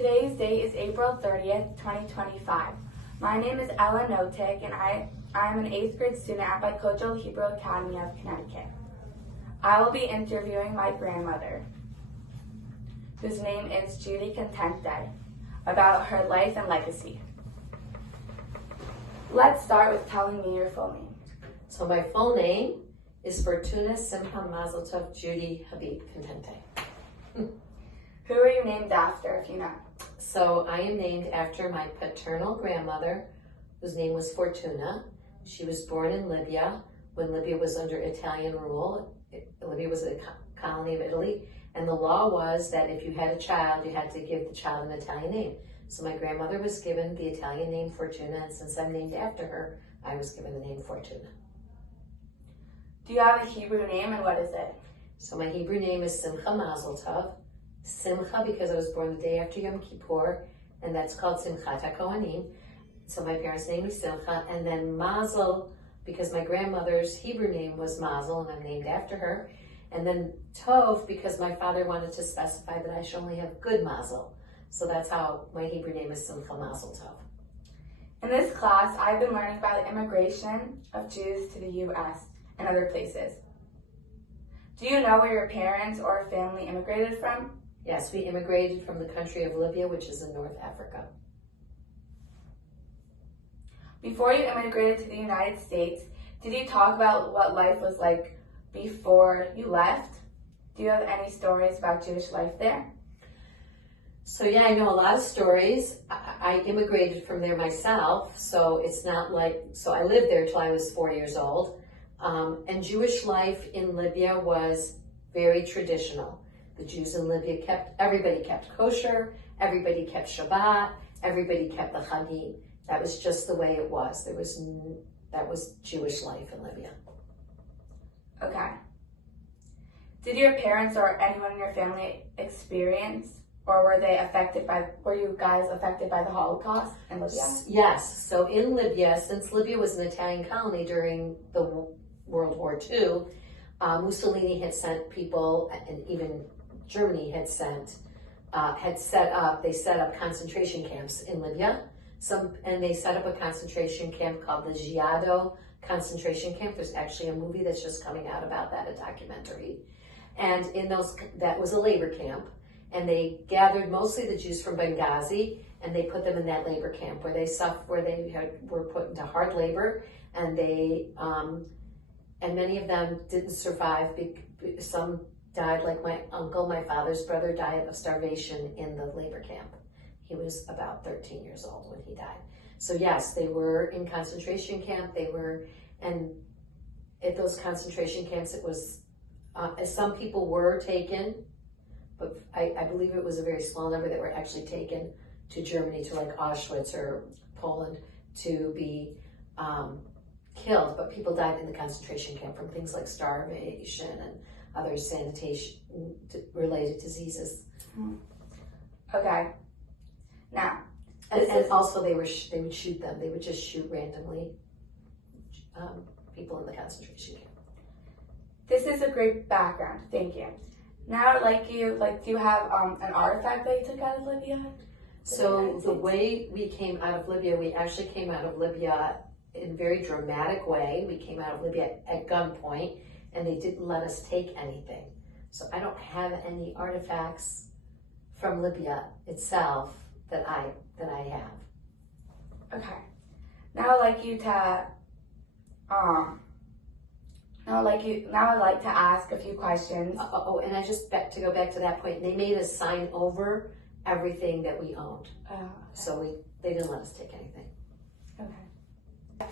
Today's date is April 30th, 2025. My name is Ella Notik, and I'm an 8th grade student at Bicultural Hebrew Academy of Connecticut. I will be interviewing my grandmother, whose name is Judy Contente, about her life and legacy. Let's start with telling me your full name. So my full name is Fortuna Simcha Mazel Tov Judy Habib Contente. Who are you named after, if you know? So I am named after my paternal grandmother, whose name was Fortuna. She was born in Libya when Libya was under Italian rule. Libya was a colony of Italy, and the law was that if you had a child, you had to give the child an Italian name. So my grandmother was given the Italian name Fortuna, and since I'm named after her, I was given the name Fortuna. Do you have a Hebrew name, and what is it? So my Hebrew name is Simcha Mazel Tov. Simcha because I was born the day after Yom Kippur, and that's called Simchat HaKohanim. So my parents named me Simcha, and then Mazel because my grandmother's Hebrew name was Mazel, and I'm named after her. And then Tov because my father wanted to specify that I should only have good Mazel. So that's how my Hebrew name is Simcha Mazel Tov. In this class, I've been learning about the immigration of Jews to the U.S. and other places. Do you know where your parents or family immigrated from? Yes, we immigrated from the country of Libya, which is in North Africa. Before you immigrated to the United States, did you talk about what life was like before you left? Do you have any stories about Jewish life there? So yeah, I know a lot of stories. I immigrated from there myself, so it's not like, so I lived there till I was 4 years old. And Jewish life in Libya was very traditional. The Jews in Libya everybody kept kosher, everybody kept Shabbat, everybody kept the Chagim. That was just the way it was. That was Jewish life in Libya. Okay. Did your parents or anyone in your family experience, or were you guys affected by the Holocaust in Libya? Yes. So in Libya, since Libya was an Italian colony during the World War II, Mussolini had sent people, and even Germany they set up concentration camps in Libya. And they set up a concentration camp called the Giado concentration camp. There's actually a movie that's just coming out about that, a documentary. And that was a labor camp. And they gathered mostly the Jews from Benghazi, and they put them in that labor camp where they were put into hard labor, and and many of them didn't survive. Some died, like my uncle, my father's brother, died of starvation in the labor camp. He was about 13 years old when he died. So yes, they were in concentration camp. And at those concentration camps, it was, some people were taken, but I believe it was a very small number that were actually taken to Germany, to like Auschwitz or Poland, to be killed. But people died in the concentration camp from things like starvation and other sanitation-related diseases. Okay. Now, and also they would shoot them. They would just shoot randomly people in the concentration camp. This is a great background. Thank you. Now, do you have an artifact that you took out of Libya? So the way we came out of Libya, we actually came out of Libya in a very dramatic way. We came out of Libya at gunpoint, and they didn't let us take anything. So I don't have any artifacts from Libya itself that I have. Okay. Now I'd like to ask a few questions. And to go back to that point, they made us sign over everything that we owned. Okay. So they didn't let us take anything. Okay.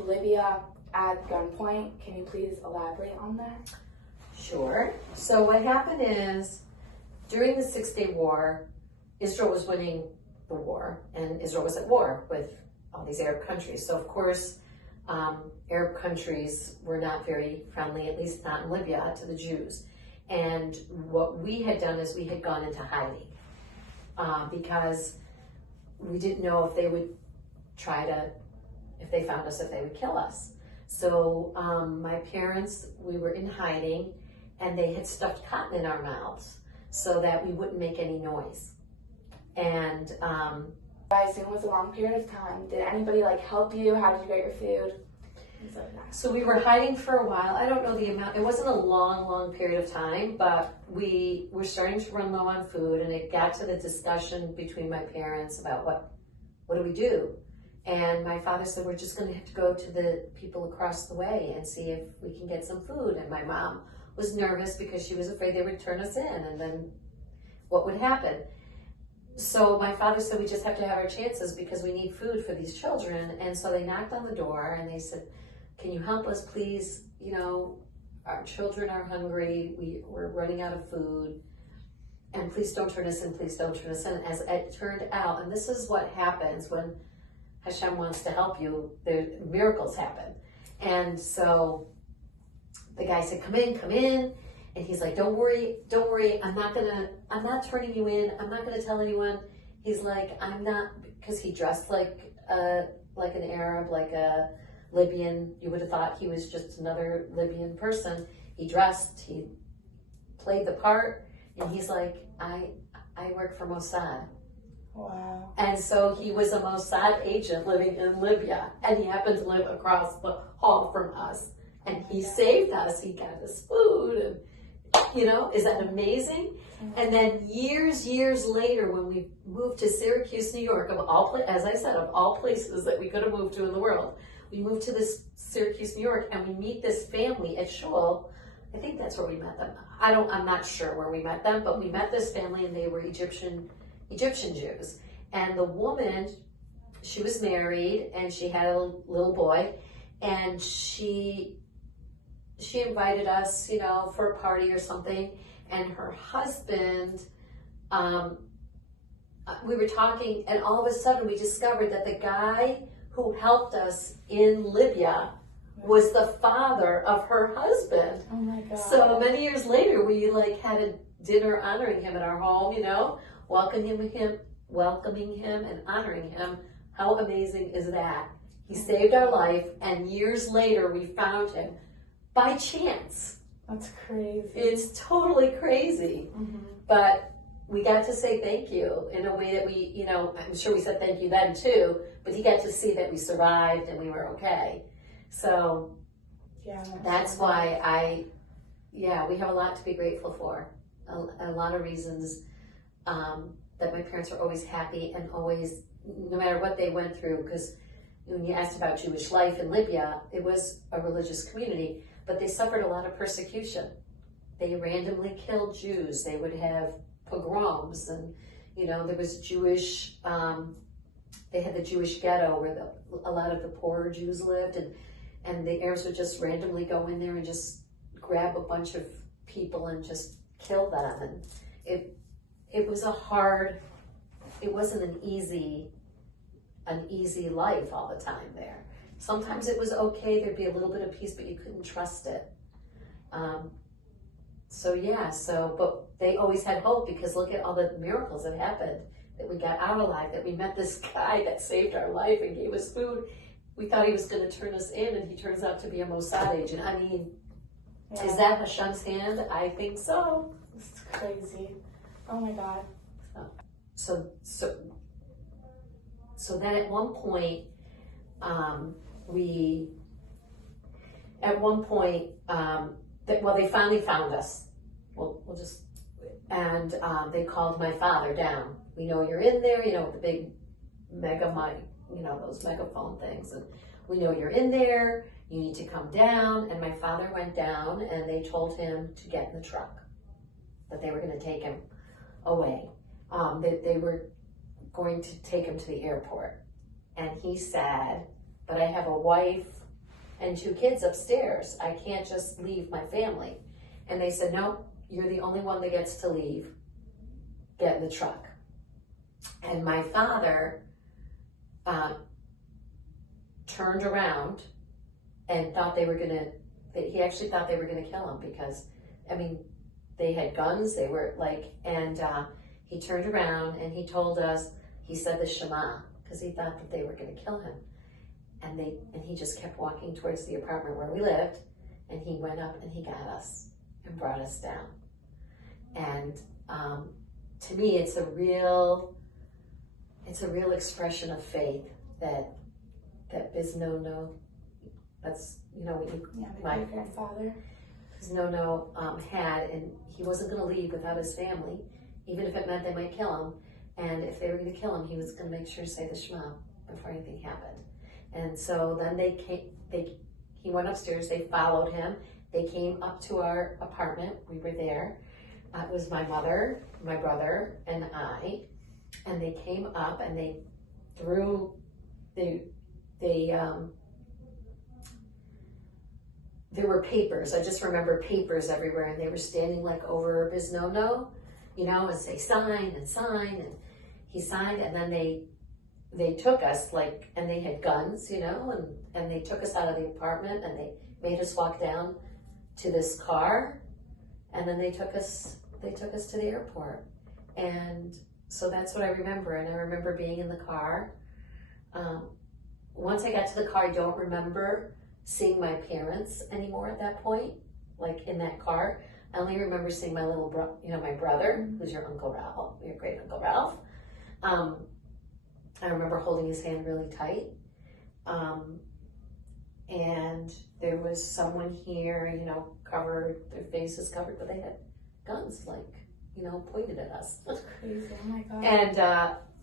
Libya at gunpoint, can you please elaborate on that? Sure. So what happened is, during the 6-Day War, Israel was winning the war, and Israel was at war with all these Arab countries. So of course, Arab countries were not very friendly, at least not in Libya, to the Jews. And what we had done is we had gone into hiding because we didn't know if they would if they found us, if they would kill us. So my parents, we were in hiding, and they had stuffed cotton in our mouths so that we wouldn't make any noise. And I assume it was a long period of time. Did anybody like help you? How did you get your food? Things like that. so we were hiding for a while. I don't know the amount. It wasn't a long period of time, but we were starting to run low on food, and it got to the discussion between my parents about what do we do? And my father said, we're just going to have to go to the people across the way and see if we can get some food. And my mom was nervous because she was afraid they would turn us in, and then what would happen? So my father said, we just have to have our chances because we need food for these children. And so they knocked on the door and they said, can you help us, please? You know, our children are hungry. We're running out of food. And please don't turn us in, please don't turn us in. As it turned out, and this is what happens when Hashem wants to help you, miracles happen. And so the guy said, come in. And he's like, don't worry, I'm not turning you in, I'm not gonna tell anyone. He's like, I'm not, because he dressed like an Arab, like a Libyan. You would have thought he was just another Libyan person. He played the part, and he's like, I work for Mossad. Wow. And so he was a Mossad agent living in Libya, and he happened to live across the hall from us. And he saved us, he got us food, and you know, is that amazing? And then years later, when we moved to Syracuse, New York, as I said, of all places that we could have moved to in the world, we moved to this Syracuse, New York, and we meet this family at Shul. I think that's where we met them. I'm not sure where we met them, but we met this family, and they were Egyptian Jews. And the woman, she was married, and she had a little boy, and she invited us, you know, for a party or something, and her husband, we were talking, and all of a sudden we discovered that the guy who helped us in Libya was the father of her husband. Oh my God. So many years later, we like had a dinner honoring him at our home, you know, welcoming him and honoring him. How amazing is that? He saved our life, and years later we found him by chance. That's crazy. It's totally crazy. Mm-hmm. But we got to say thank you in a way that we, you know, I'm sure we said thank you then too, but he got to see that we survived and we were okay. So yeah, that's why we have a lot to be grateful for. A lot of reasons that my parents were always happy and always, no matter what they went through, because when you asked about Jewish life in Libya, it was a religious community, but they suffered a lot of persecution. They randomly killed Jews. They would have pogroms, and you know, there was Jewish, they had the Jewish ghetto where a lot of the poorer Jews lived, and the Arabs would just randomly go in there and just grab a bunch of people and just kill them. And it was it wasn't an easy life all the time there. Sometimes it was okay, there'd be a little bit of peace, but you couldn't trust it. But they always had hope, because look at all the miracles that happened, that we got out alive, that we met this guy that saved our life and gave us food. We thought he was going to turn us in, and he turns out to be a Mossad agent. I mean, is that Hashem's hand? I think so. It's crazy. Oh my God. So then at one point, they finally found us. They called my father down. We know you're in there, you know, the big mega mic, you know, those megaphone things. And we know you're in there, you need to come down. And my father went down, and they told him to get in the truck, that they were going to take him away. They were going to take him to the airport. And he said, but I have a wife and 2 kids upstairs. I can't just leave my family. And they said, no, you're the only one that gets to leave. Get in the truck. And my father turned around and thought he actually thought they were going to kill him, because, I mean, they had guns, they were like, and he turned around and he told us, he said the Shema, because he thought that they were going to kill him. And he just kept walking towards the apartment where we lived, and he went up and he got us and brought us down. And to me, it's a real it's a real expression of faith that Biznono, that's, you know, what you, Yeah, my great grandfather. Biznono had, and he wasn't going to leave without his family, even if it meant they might kill him. And if they were going to kill him, he was going to make sure to say the Shema before anything happened. And so then he went upstairs, they followed him, they came up to our apartment, we were there. It was my mother, my brother, and I, and they came up and they threw, there were papers, I just remember papers everywhere, and they were standing like over Biznono, you know, and say sign, and he signed, and then they took us, like, and they had guns, you know, and they took us out of the apartment, and they made us walk down to this car, and then they took us to the airport. And so that's what I remember, and I remember being in the car. Once I got to the car, I don't remember seeing my parents anymore at that point, like in that car. I only remember seeing my my brother, who's your Uncle Ralph, your great Uncle Ralph. I remember holding his hand really tight. And there was someone here, you know, covered, their faces covered, but they had guns, like, you know, pointed at us. That's crazy, oh my God. And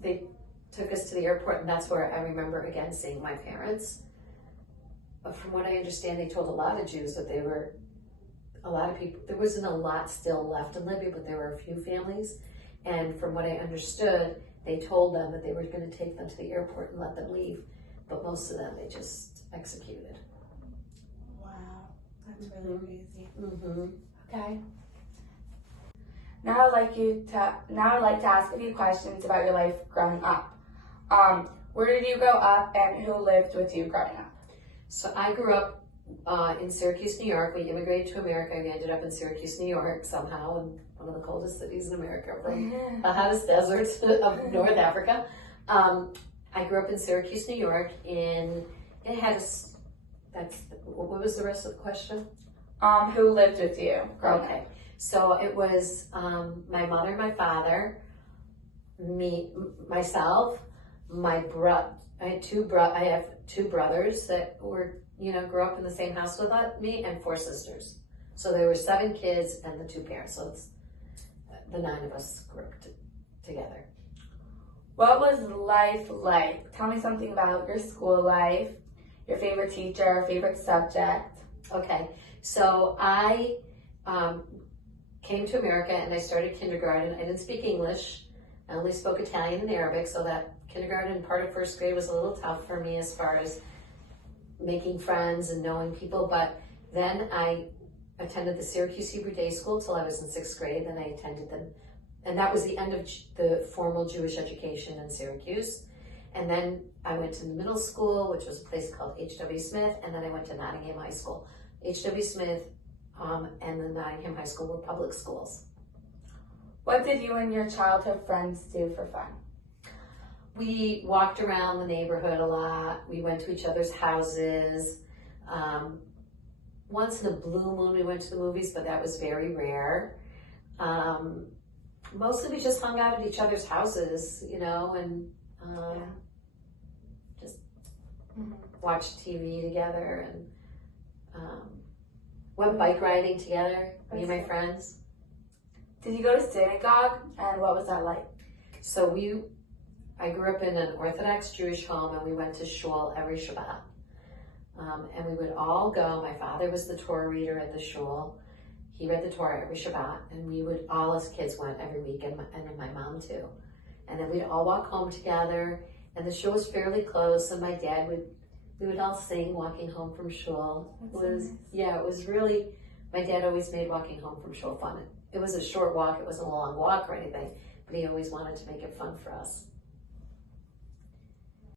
they took us to the airport, and that's where I remember again seeing my parents. But from what I understand, they told a lot of Jews that a lot of people, there wasn't a lot still left in Libya, but there were a few families. And from what I understood, they told them that they were going to take them to the airport and let them leave. But most of them, they just executed. Wow, that's really crazy. Mm-hmm. Okay. Now I'd like to ask a few questions about your life growing up. Where did you grow up, and who lived with you growing up? So I grew up in Syracuse, New York. We immigrated to America. We ended up in Syracuse, New York, somehow, in one of the coldest cities in America, from the hottest deserts of North Africa. I grew up in Syracuse, New York. What was the rest of the question? Who lived with you growing Okay, up? so it was my mother and my father, myself, my I have two brothers that were, you know, grew up in the same house with me, and 4 sisters. So there were 7 kids and the 2 parents. So it's the 9 of us grew up together. What was life like? Tell me something about your school life, your favorite teacher, favorite subject. Okay, so I came to America and I started kindergarten. I didn't speak English. I only spoke Italian and Arabic, so that kindergarten part of first grade was a little tough for me as far as making friends and knowing people. But then I attended the Syracuse Hebrew Day School till I was in 6th grade. Then I attended and that was the end of the formal Jewish education in Syracuse. And then I went to the middle school, which was a place called H.W. Smith, and then I went to Nottingham High School. H.W. Smith and the Nottingham High School were public schools. What did you and your childhood friends do for fun? We walked around the neighborhood a lot. We went to each other's houses. Once in a blue moon, we went to the movies, but that was very rare. Mostly we just hung out at each other's houses, you know, and just watched TV together and went bike riding together, me and my friends. Did you go to synagogue, and what was that like? So I grew up in an Orthodox Jewish home, and we went to shul every Shabbat. And we would all go. My father was the Torah reader at the shul. He read the Torah every Shabbat, and we would, all as kids went every week, and my mom too. And then we'd all walk home together, and the shul was fairly close, and we would all sing walking home from shul. It was really, my dad always made walking home from shul fun. It was a short walk, it wasn't a long walk or anything, but he always wanted to make it fun for us.